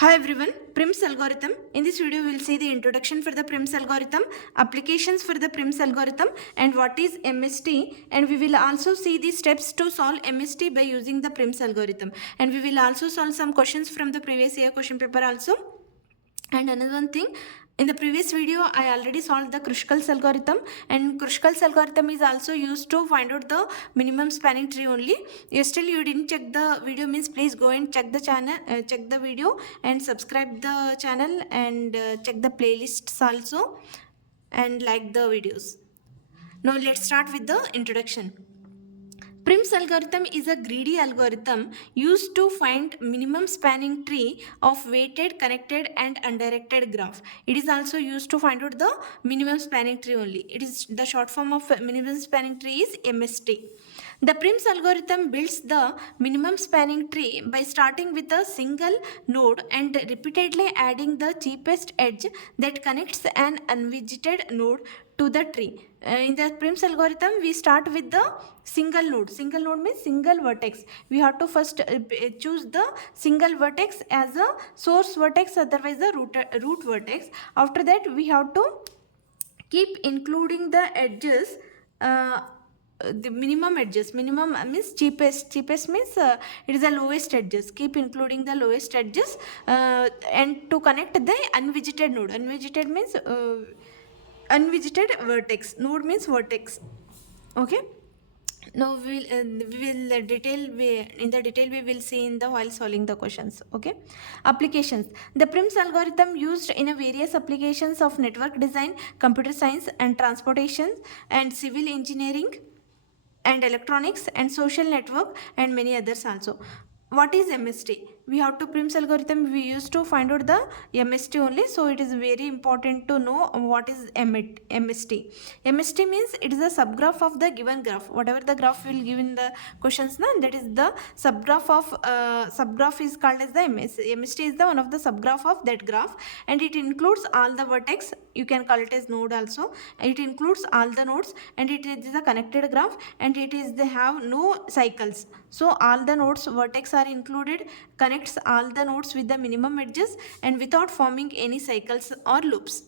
Hi everyone, Prim's algorithm. In this video, we will see the introduction for the Prim's algorithm, applications for the Prim's algorithm, and what is MST. And we will also see the steps to solve MST by using the Prim's algorithm. And we will also solve some questions from the previous year question paper also. And another one thing, in the previous video, I already solved the Kruskal's algorithm, and Kruskal's algorithm is also used to find out the minimum spanning tree only. If still you didn't check the video, means please go and check the channel, check the video and subscribe the channel and check the playlists also and like the videos. Now let's start with the introduction. Prim's algorithm is a greedy algorithm used to find minimum spanning tree of weighted, connected and undirected graph. It is also used to find out the minimum spanning tree only. It is the short form of minimum spanning tree is MST. The Prim's algorithm builds the minimum spanning tree by starting with a single node and repeatedly adding the cheapest edge that connects an unvisited node to the tree. In the Prim's algorithm, we start with the single node. Single node means single vertex. We have to first choose the single vertex as a source vertex, otherwise the root vertex. After that, we have to keep including the edges. The minimum edges, minimum means cheapest means it is the lowest edges, keep including the lowest edges and to connect the unvisited node. Unvisited means unvisited vertex, node means vertex. Okay, now we will detail in the detail we will see in the while solving the questions. Okay, applications. The Prim's algorithm used in a various applications of network design, computer science and transportation and civil engineering and electronics and social network and many others also. What is MST? We have to Prim's algorithm we used to find out the MST only, so it is very important to know what is MST. MST means it is a subgraph of the given graph. Whatever the graph will give in the questions, that is the subgraph of subgraph is called as the MST. MST is the one of the subgraph of that graph, and it includes all the vertex. You can call it as node also. It includes all the nodes, and it is a connected graph, and they have no cycles. So all the nodes vertex are included, connects all the nodes with the minimum edges and without forming any cycles or loops.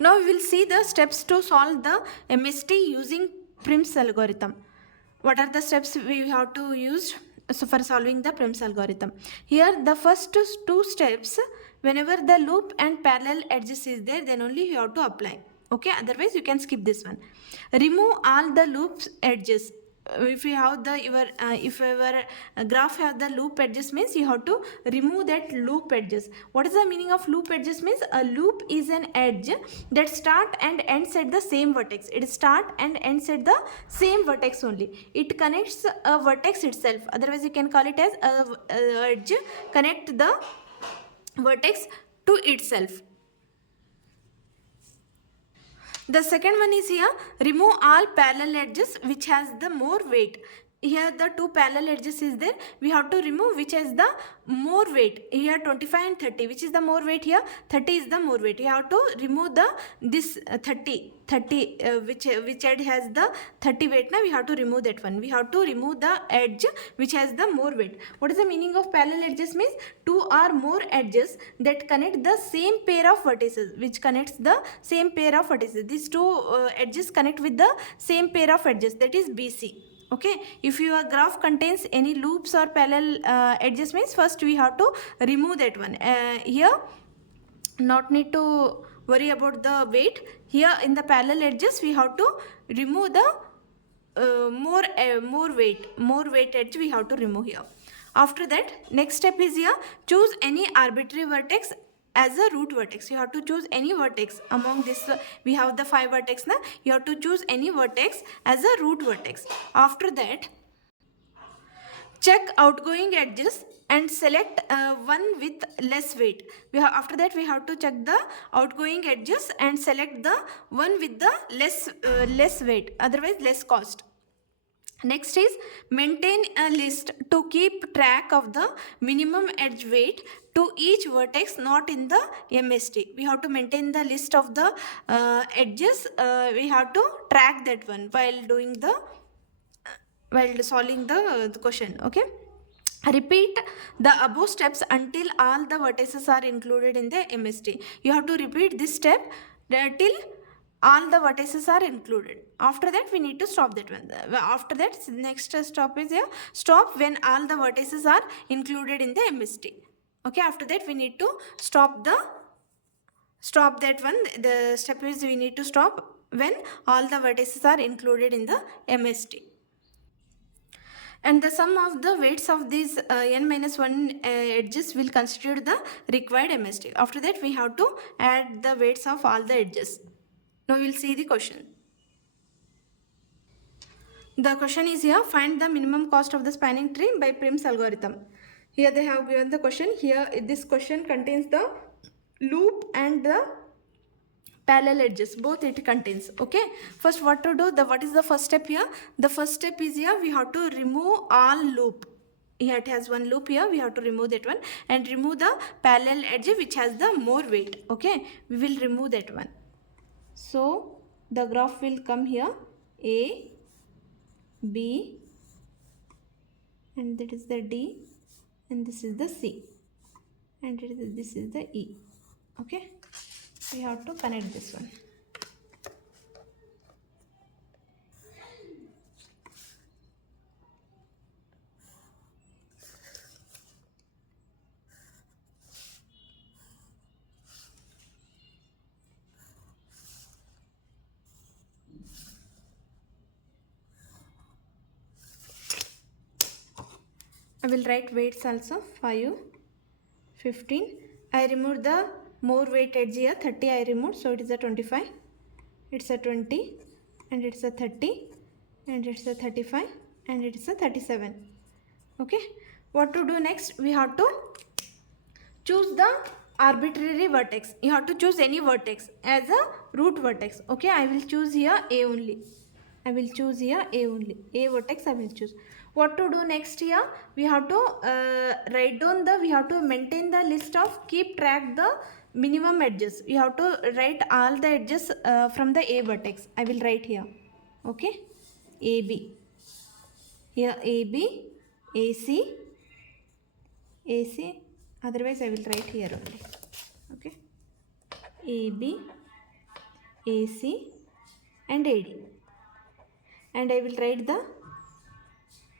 Now we will see the steps to solve the MST using Prim's algorithm. What are the steps we have to use for solving the Prim's algorithm? Here the first two steps, whenever the loop and parallel edges is there, then only you have to apply. Okay, otherwise you can skip this one. Remove all the loops edges. If you have the if your graph have the loop edges, means you have to remove that loop edges. What is the meaning of loop edges? Means a loop is an edge that start and ends at the same vertex. It start and ends at the same vertex only. It connects a vertex itself. Otherwise you can call it as a edge connect the vertex to itself. The second one is here, remove all parallel edges which has the more weight. Here the two parallel edges is there, we have to remove which has the more weight. Here 25 and 30, which is the more weight? Here 30 is the more weight. You have to remove the this 30 which edge has the 30 weight. Now we have to remove that one. We have to remove the edge which has the more weight. What is the meaning of parallel edges? Means two or more edges that connect the same pair of vertices, which connects the same pair of vertices. These two edges connect with the same pair of edges, that is BC. Okay, if your graph contains any loops or parallel edges, means first we have to remove that one. Here not need to worry about the weight. Here in the parallel edges we have to remove the more weight edge we have to remove here. After that, next step is here, choose any arbitrary vertex as a root vertex. You have to choose any vertex among this. We have the 5 vertex now. You have to choose any vertex as a root vertex. After that, check outgoing edges and select one with less weight. After that we have to check the outgoing edges and select the one with the less weight, otherwise less cost. Next is maintain a list to keep track of the minimum edge weight to each vertex not in the MST. We have to maintain the list of the edges. We have to track that one while doing the while solving the question. Okay. Repeat the above steps until all the vertices are included in the MST. You have to repeat this step till all the vertices are included. After that, we need to stop that one. After that, next stop is here. Stop when all the vertices are included in the MST. Okay, after that, we need to stop that one. The step is we need to stop when all the vertices are included in the MST. And the sum of the weights of these n minus 1 edges will constitute the required MST. After that, we have to add the weights of all the edges. Now we will see the question. The question is here, find the minimum cost of the spanning tree by Prim's algorithm. Here they have given the question. Here this question contains the loop and the parallel edges, both it contains. Okay, first what to do, what is the first step here? The first step is here, we have to remove all loop. Here it has one loop here, we have to remove that one and remove the parallel edge which has the more weight. Okay, we will remove that one. So the graph will come here, A, B, and that is the D, and this is the C, and this is the E. Okay, we have to connect this one. I will write weights also, 5, 15. I removed the more weight edge here, 30 I removed, so it is a 25, it's a 20, and it's a 30, and it's a 35, and it's a 37. Okay, what to do next? We have to choose the arbitrary vertex. You have to choose any vertex as a root vertex. Okay, I will choose here A only. I will choose here A only. A vertex I will choose. What to do next here? We have to write down we have to maintain the list of, keep track the minimum edges. You have to write all the edges from the A vertex. I will write here. Okay, AB. Here AB, AC, AC. Otherwise I will write here only. Okay, AB, AC, and AD. And I will write the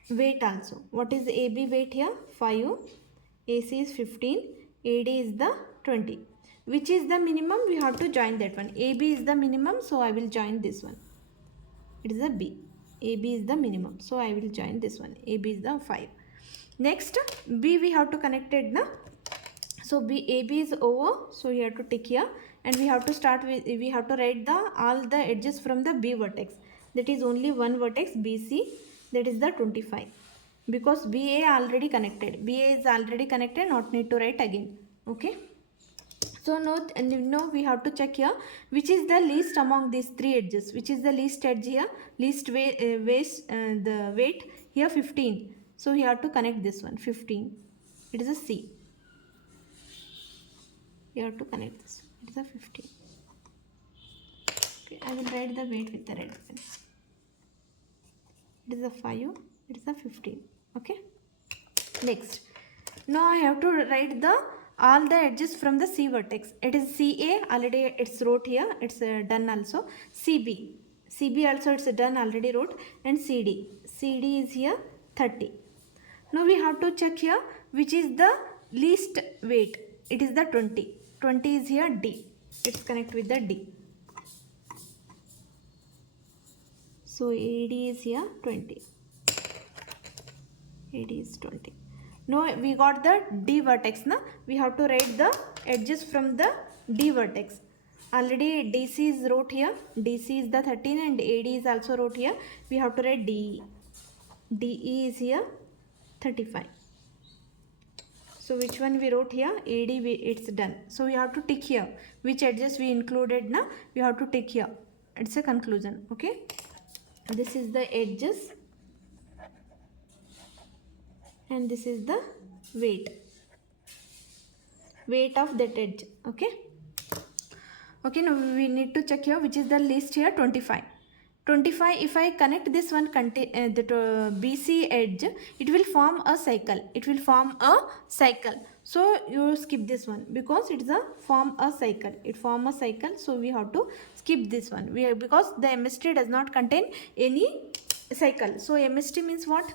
weight also. What is AB weight here? 5, AC is 15, AD is the 20. Which is the minimum? We have to join that one. AB is the minimum, so I will join this one. It is a B. AB is the minimum, so I will join this one. AB is the 5. Next, B we have to connect it now. So AB is over, so you have to tick here, and we have to start with, we have to write all the edges from the B vertex. That is only one vertex, BC, that is the 25. Because BA already connected. BA is already connected, not need to write again. Okay. So now we have to check here which is the least among these three edges. Which is the least edge here? Least the weight here 15. So we have to connect this one 15. It is a C. You have to connect this. It is a 15. Okay, I will write the weight with the red pen. It is a 5. It is a 15. Okay. Next, now I have to write all the edges from the C vertex. It is CA, already it's wrote here, it's done also. CB also it's done, already wrote. And CD is here 30. Now we have to check here which is the least weight. It is the 20 is here D. It's connect with the D. So AD is here 20. AD is 20. Now we got the D vertex. Now we have to write the edges from the D vertex. Already DC is wrote here. DC is the 13 and AD is also wrote here. We have to write DE. DE is here 35. So which one we wrote here? AD it's done. So we have to tick here. Which edges we included now? We have to tick here. It's a conclusion. Okay. This is the edges. And this is the weight of that edge. Okay. Okay, now we need to check here which is the least here 25. 25, if I connect this one BC edge, it will form a cycle. It will form a cycle. So you skip this one because it's a form a cycle. It form a cycle. So we have to skip this one. Because the MST does not contain any cycle. So MST means what?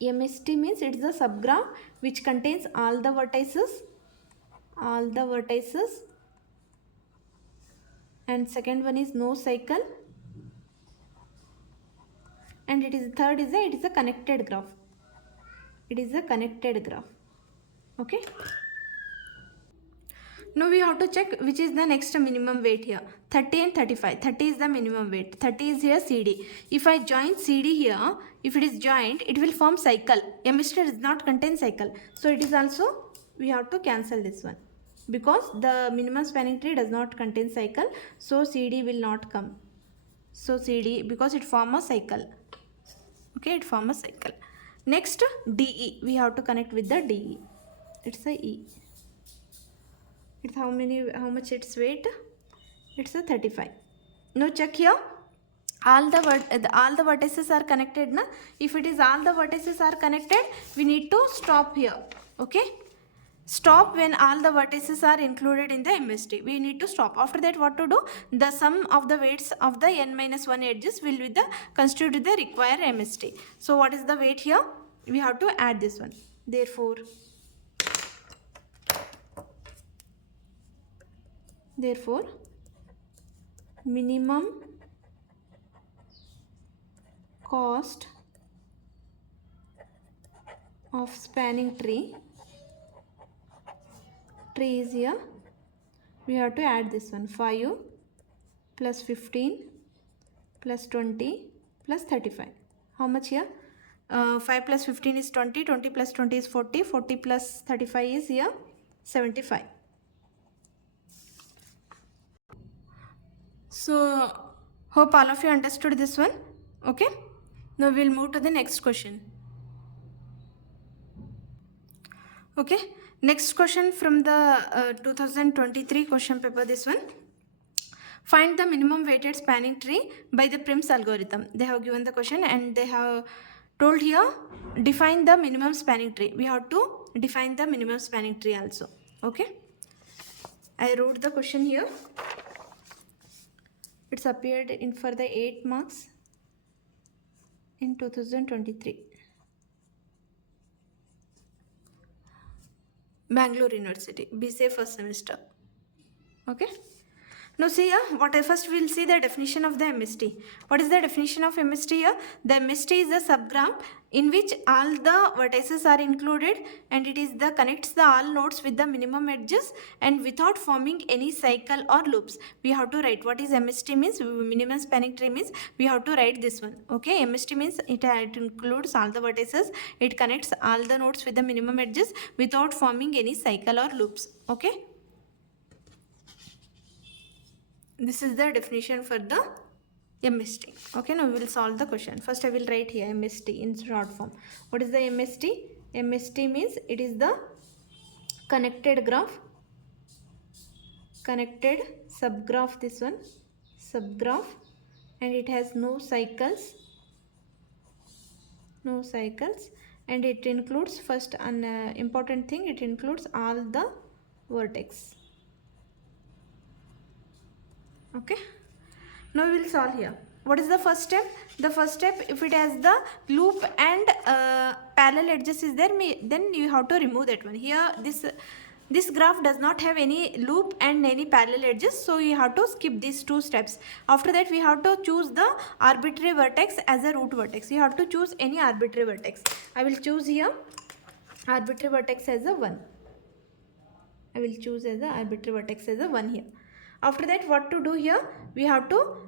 MST means it is a subgraph which contains all the vertices. And second one is no cycle. And it is third is it is a connected graph. It is a connected graph. Okay. Now we have to check which is the next minimum weight here. 30 and 35. 30 is the minimum weight. 30 is here CD. If I join CD here, if it is joined, it will form cycle. MST does not contain cycle. So it is also, we have to cancel this one. Because the minimum spanning tree does not contain cycle. So CD will not come. So CD, because it forms a cycle. Okay, it forms a cycle. Next, DE. We have to connect with the DE. It's a E. It's how much its weight? It's a 35. Now check here. All the vertices are connected. Na? If it is all the vertices are connected, we need to stop here. Okay. Stop when all the vertices are included in the MST. We need to stop. After that, what to do? The sum of the weights of the n-1 edges will be constitute the required MST. So what is the weight here? We have to add this one. Therefore, minimum cost of spanning tree is here. We have to add this one. 5 plus 15 plus 20 plus 35. How much here? 5 plus 15 is 20. 20 plus 20 is 40. 40 plus 35 is here 75. So hope all of you understood this one. Okay. Now we'll move to the next question. Okay. Next question from the 2023 question paper, this one. Find the minimum weighted spanning tree by the Prim's algorithm. They have given the question and they have told here, define the minimum spanning tree. We have to define the minimum spanning tree also. Okay. I wrote the question here. It's appeared in for the 8 marks in 2023. Bangalore University, BCA first semester. Okay. Now see here, first we'll see the definition of the MST. What is the definition of MST here? The MST is a subgraph in which all the vertices are included and it is connects the all nodes with the minimum edges and without forming any cycle or loops. We have to write what is MST means, minimum spanning tree means, we have to write this one. Okay, MST means it includes all the vertices, it connects all the nodes with the minimum edges without forming any cycle or loops. Okay. This is the definition for the MST. Okay, now we will solve the question. First I will write here MST in short form. What is the MST? MST means it is the connected graph, connected subgraph, this one, subgraph, and it has no cycles, and it includes first an important thing, it includes all the vertex. Okay. Now we will solve here. What is the first step? The first step, if it has the loop and parallel edges is there, then you have to remove that one. Here this graph does not have any loop and any parallel edges, so you have to skip these 2 steps. After that we have to choose the arbitrary vertex as a root vertex. You have to choose any arbitrary vertex. I will choose here arbitrary vertex as a 1. I will choose as a arbitrary vertex as a 1 here. After that, what to do here? We have to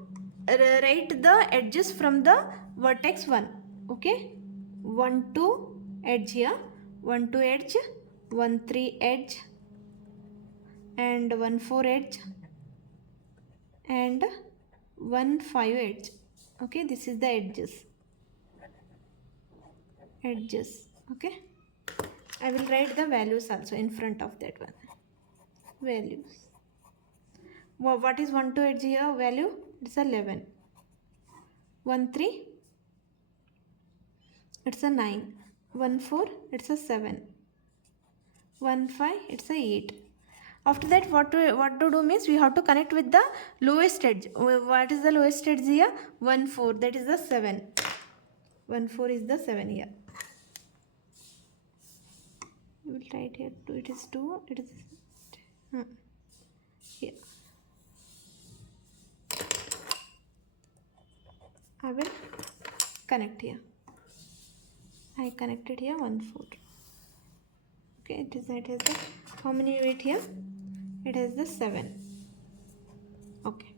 write the edges from the vertex 1. Okay. 1, 2 edge here. 1, 2 edge. 1, 3 edge. And 1, 4 edge. And 1, 5 edge. Okay. This is the edges. Okay. I will write the values also in front of that one. Values. What is 1, 2 edge here? Value? It's 11. 1 3, it's a 9. 1 4, it's a 7. 1 5, it's a 8. After that, what to do means we have to connect with the lowest edge. What is the lowest edge here? 1 4, that is the 7. 1 4 is the 7 here. We will write here 2, it is 2, it is here. I will connect here. I connected here 1 4. Okay, it has the, how many weight here? It has the 7. Okay.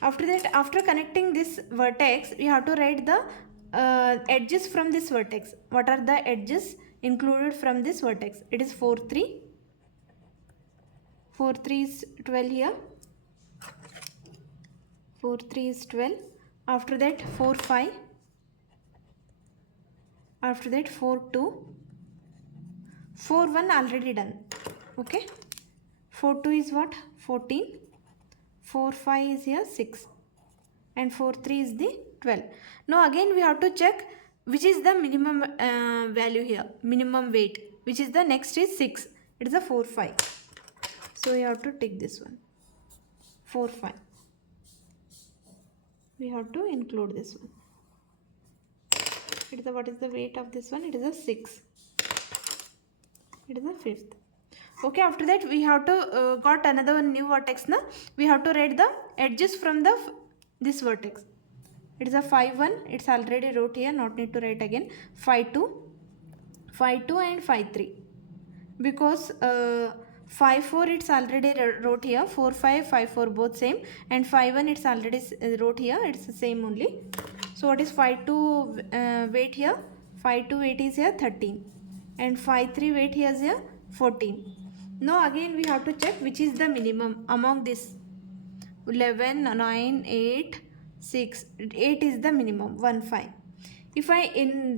After that, after connecting this vertex, we have to write the edges from this vertex. What are the edges included from this vertex? It is 4 3. 4 3 is 12 here. 4 3 is 12. After that 4 5. After that 4 2. 4 1 already done. Okay. 4 2 is what? 14. 4 5 is here 6. And 4 3 is the 12. Now again we have to check which is the minimum value here. Minimum weight. Which is the next is 6. It is a 4 5. So we have to take this one. 4 5. We have to include this one. It is what is the weight of this one? It is a 6. It is a 5th. Okay, after that we have to got another one new vertex now. We have to write the edges from the this vertex. It is a 5 1. It's already wrote here. Not need to write again. 5 2. 5 2 and 5 3. Because 5 4 it's already wrote here. 4 5 5 4 both same, and 5 1 it's already wrote here. It's the same only. So what is 5 2 weight here? 5 2 weight is here 13, and 5 3 weight here is here 14. Now again we have to check which is the minimum among this. 11 9 8 6. 8 is the minimum. 1 5. If I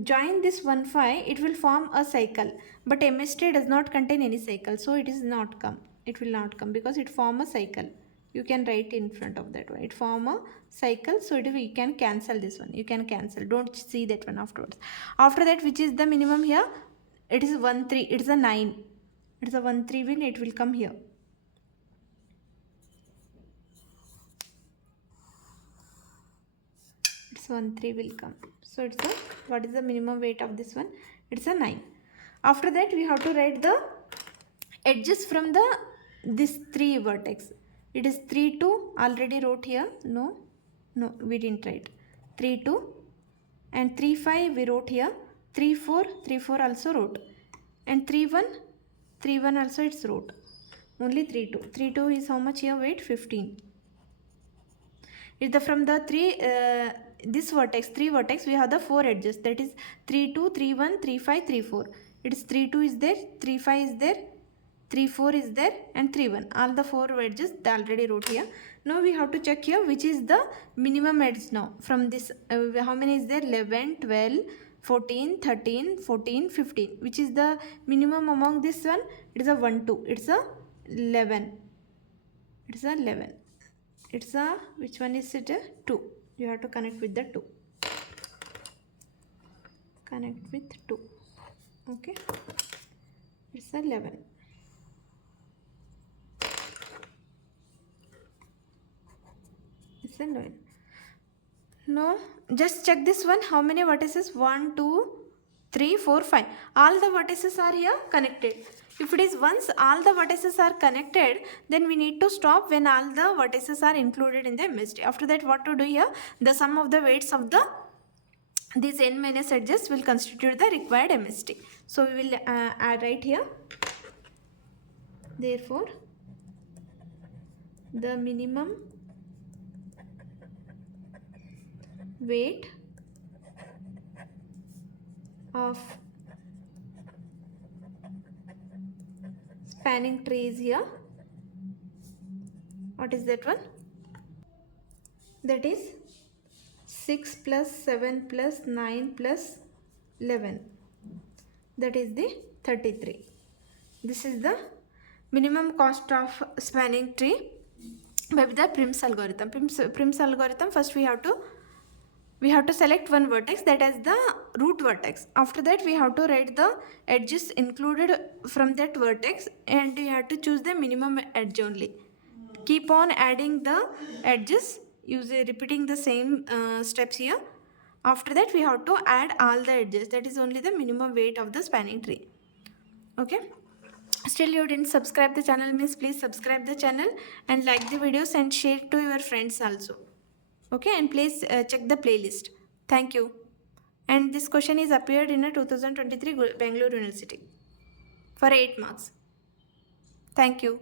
join this 1 5, it will form a cycle, but MST does not contain any cycle, so it is not come. It will not come because it form a cycle. You can write in front of that one. It form a cycle, so we can cancel this one. You can cancel. Don't see that one afterwards. After that, which is the minimum here? It is 1 3. It is a 9. It is a 1 3 win. It will come here. It's 1 3 will come. So it's a, what is the minimum weight of this one? It's a 9. After that we have to write the edges from the this 3 vertex. It is 3 2 already wrote here. No we didn't write. 3 2 and 3 5 we wrote here. 3 4 also wrote, and 3 1 also it's wrote. Only 3 2. 3 2 is how much here? Weight 15. Is the from the 3 this vertex, 3 vertex, we have the 4 edges, that is 3 2 3 1 3 5 3 4. It is 3 2 is there, 3 5 is there, 3 4 is there, and 3 1. All the 4 edges they already wrote here. Now we have to check here which is the minimum edge now from this. How many is there? 11 12 14 13 14 15. Which is the minimum among this one? It is a 1 2. It's a 11. It's a 11. It's a, which one is it? 2. You have to connect with the 2. Connect with 2. Okay. It's a 11. It's a 11. No, just check this one. How many vertices? 1 2 3 4 5. All the vertices are here connected. If it is once all the vertices are connected, then we need to stop when all the vertices are included in the MST. After that, what to do here? The sum of the weights of the these n minus edges will constitute the required MST. So we will add right here. Therefore, the minimum weight of spanning tree is here. What is that one? That is 6 plus 7 plus 9 plus 11. That is the 33. This is the minimum cost of spanning tree by the Prim's algorithm. Prim's algorithm, first we have to we have to select one vertex that as the root vertex. After that we have to write the edges included from that vertex, and we have to choose the minimum edge only. Keep on adding the edges, repeating the same steps here. After that we have to add all the edges, that is only the minimum weight of the spanning tree. Okay, still you didn't subscribe the channel means please subscribe the channel and like the videos and share to your friends also. Okay, and please check the playlist. Thank you. And this question is appeared in a 2023 Bangalore University for 8 marks. Thank you.